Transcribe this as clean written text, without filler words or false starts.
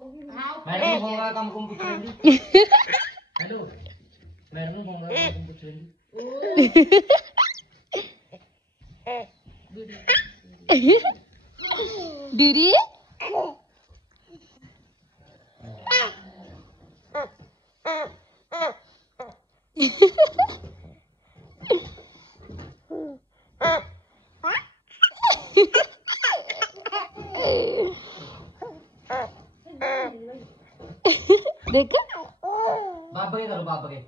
Madam phone का काम कुम पूछ रही। हेलो मैडम फोन का काम कुम पूछ रही। डीरी देखे बाबा के करो बाबा के।